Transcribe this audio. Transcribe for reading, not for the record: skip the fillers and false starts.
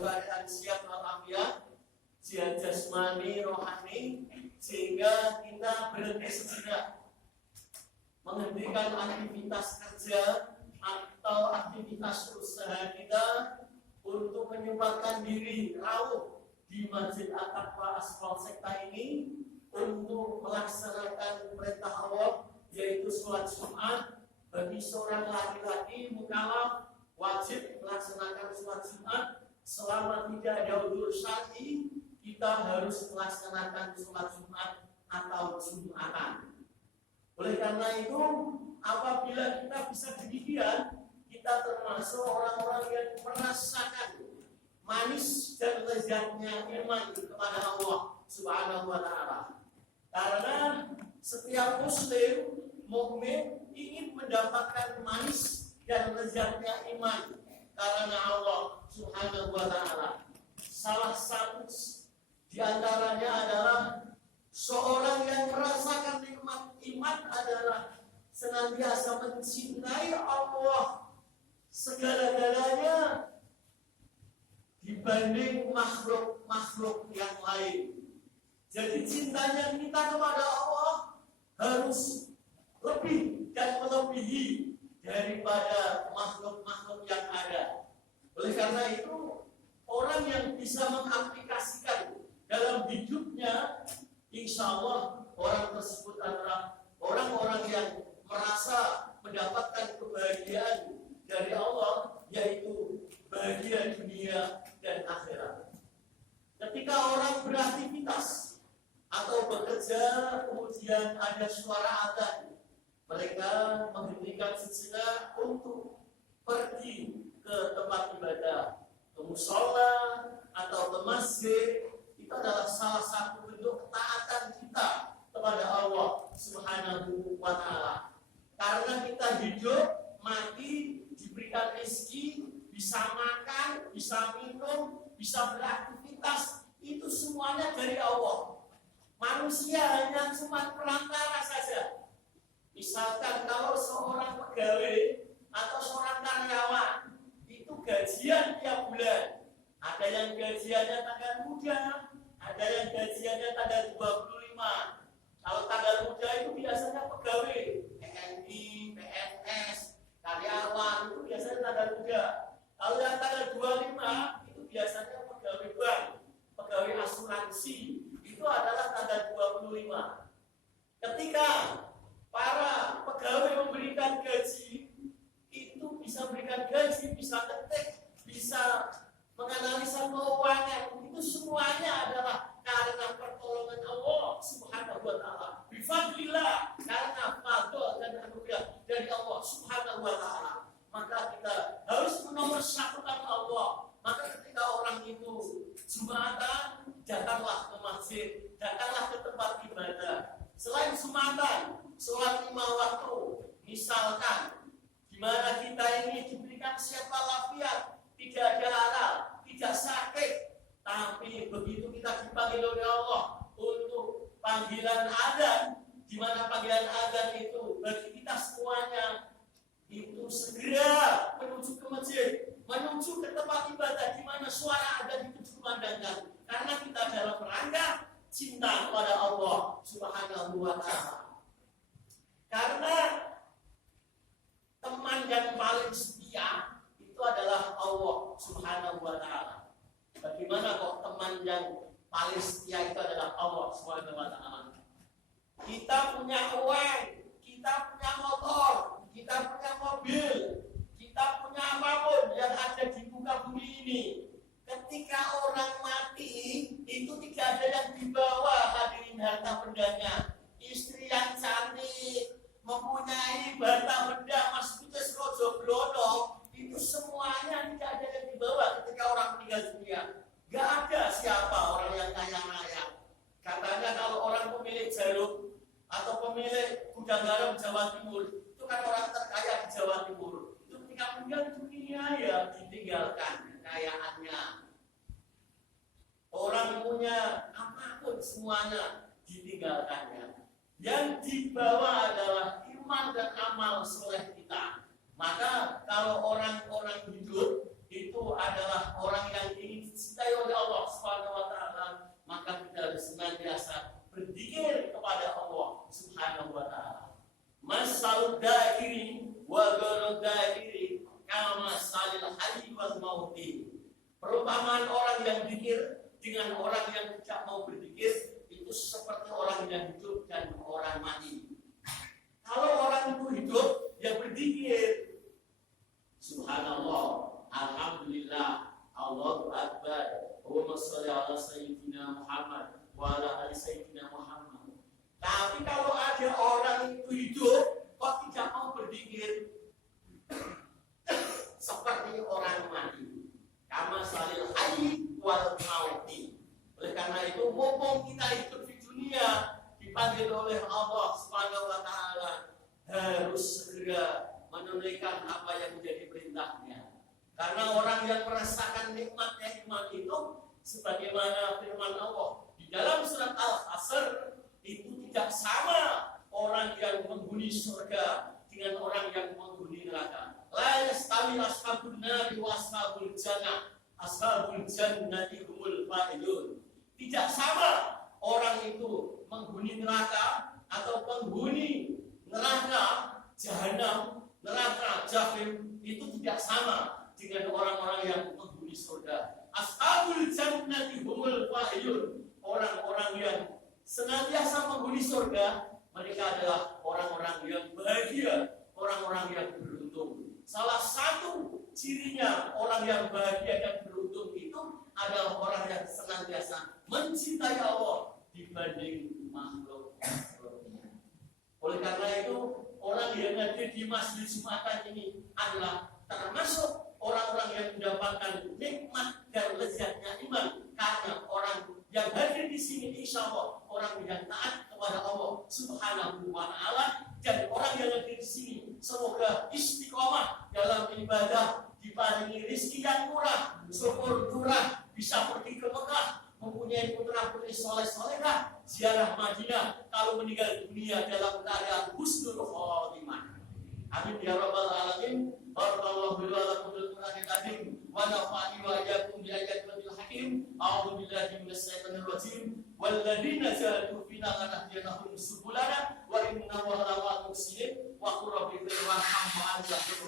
dalam keadaan siap walafiat, siap jasmani, rohani, sehingga kita berhenti sejenak, menghentikan aktivitas kerja atau aktivitas usaha kita untuk menyempatkan diri rawuh di Masjid At-Taqwa Asfal Sekta ini untuk melaksanakan perintah Allah, yaitu sholat Jumat. Bagi seorang laki-laki mukallaf wajib melaksanakan sholat Jumat. Selama tidak ada udzur syar'i, kita harus melaksanakan sholat Jumat atau Jumatan. Oleh karena itu, apabila kita bisa demikian, kita termasuk orang-orang yang merasakan manis dan lezatnya iman kepada Allah Subhanahu wa Ta'ala. Karena setiap muslim mukmin ingin mendapatkan manis dan lezatnya iman karena Allah Subhanahu wa Ta'ala. Salah satu di antaranya adalah seorang yang merasakan nikmat iman adalah senantiasa mencintai Allah segala-galanya dibanding makhluk-makhluk yang lain. Jadi cintanya kita kepada Allah harus lebih dan melebihi daripada makhluk-makhluk yang ada. Oleh karena itu, orang yang bisa mengaplikasikan dalam hidupnya, insya Allah orang tersebut adalah orang-orang yang merasa mendapatkan kebahagiaan dari Allah, yaitu bahagia dunia dan akhirat. Ketika orang beraktivitas atau bekerja, kemudian ada suara adzan, mereka menghentikan sejenak untuk pergi ke tempat ibadah, ke mushola atau ke masjid. Itu adalah salah satu bentuk ketaatan kita kepada Allah Subhanahu wa Ta'ala. Karena kita hidup, mati, diberikan rezeki, bisa makan, bisa minum, bisa beraktivitas, itu semuanya dari Allah. Manusia hanya cuma perantara saja. Misalkan kalau seorang pegawai atau seorang karyawan itu gajian tiap bulan, ada yang gajiannya tanggal muda, ada yang gajiannya tanggal 25. Kalau tanggal muda itu biasanya pegawai TNI, PNS, karyawan, itu biasanya tanggal muda. Kalau yang tanggal 25 itu biasanya pegawai bank, pegawai asuransi, itu adalah tanggal 25. Ketika para pegawai memberikan gaji, itu bisa berikan gaji, bisa ketik, bisa menganalisa keuangan, itu semuanya adalah karena pertolongan Allah Subhanahu wa Ta'ala. Bifadlillah, karena fadl dan anugerah dari Allah Subhanahu wa Ta'ala. Maka kita harus menomorsatukan Allah. Maka ketika orang itu Jumatan, datanglah ke masjid, datanglah ke tempat ibadah. Selain Jumatan, sholat 5 waktu, misalkan di mana kita ini diberikan sehat walafiat, tidak ada halal, tidak sakit, tapi begitu kita dipanggil oleh Allah untuk panggilan adzan, di mana panggilan adzan itu bagi kita semuanya itu segera menuju ke masjid, menuju ke tempat ibadah di mana suara adzan itu dikumandangkan, karena kita dalam rangka cinta kepada Allah Subhanahu wa Ta'ala. Karena teman yang paling setia itu adalah Allah Subhanahu wa Ta'ala. Bagaimana kok teman yang paling setia itu adalah Allah Subhanahu wa Ta'ala? Kita punya uang, kita punya motor, kita punya mobil, kita punya apapun yang ada di muka bumi ini. Ketika orang mati, itu tidak ada yang dibawa hadirin harta bendanya. Istri yang cantik, mempunyai harta benda Mas Putus Rojo Blono, itu semuanya tidak ada yang dibawa ketika orang meninggal dunia. Gak ada siapa orang yang kaya raya. Katanya kalau orang pemilik Jarum atau pemilik gudang garam Jawa Timur, itu kan orang terkaya di Jawa Timur. Itu ketika meninggal dunia ya ditinggalkan kekayaannya. Orang punya apapun semuanya ditinggalkannya. Yang dibawa adalah iman dan amal soleh kita. Maka kalau orang-orang hidup itu adalah orang yang ingin Perumpamaan orang yang zikir dengan orang yang tidak mau berzikir itu seperti orang yang hidup dan orang mati. Kalau orang itu hidup, ya berzikir. Subhanallah, alhamdulillah, Allahu Akbar, Allahumma sholli ala sayyidina Muhammad wa ala ali sayyidina Muhammad. Tapi kalau ada orang itu hidup kok tidak mau berzikir, seperti orang mati. Kama salil hayy wal mauti. Oleh karena itu, mumpung kita hidup di dunia, dipanggil oleh Allah Subhanahu wa taala, harus segera menunaikan apa yang menjadi perintahnya. Karena orang yang merasakan nikmatnya iman itu, sebagaimana firman Allah di dalam surat Al-Asr, itu tidak sama orang yang menghuni surga dengan orang yang menghuni neraka. La yastawi ashabun nari wa ashabul jannah. Ashabul jannati humul faizun. Tidak sama orang itu menghuni neraka atau penghuni neraka jahanam, neraka jahim, itu tidak sama dengan orang-orang yang menghuni surga. Ashabul jannati humul faizun. Orang-orang yang senantiasa menghuni surga, mereka adalah orang-orang yang bahagia, orang-orang yang beruntung. Salah satu cirinya orang yang bahagia dan beruntung itu adalah orang yang senantiasa mencintai Allah dibanding makhluk-makhluknya. Oleh karena itu, orang yang hadir di Masjid Jumatan ini adalah termasuk orang-orang yang mendapatkan nikmat dan lezatnya iman. Karena orang yang hadir di sini insya Allah orang yang taat kepada Allah Subhanahu wa taala, dan orang yang hadir di sini semoga istiqomah dalam ibadah, diparingi rezeki yang murah, syukur murah, bisa pergi ke Mekah, mempunyai putra-putri soleh-solehah, ziarah Madinah, kalau meninggal dunia dalam keadaan husnul khotimah. Amin ya rabbal alamin. Barakallahu li wa lakum bil Qur'anil azim wa nafa'ani wa iyyakum bi ayatil hakim. A'udzu billahi minasy syaithanir rajim. Walladzina jahadu fina lanahdiyannahum subulana wa inna Allaha la'al muhsinin wa qul rabbi firman hamma anta rahim.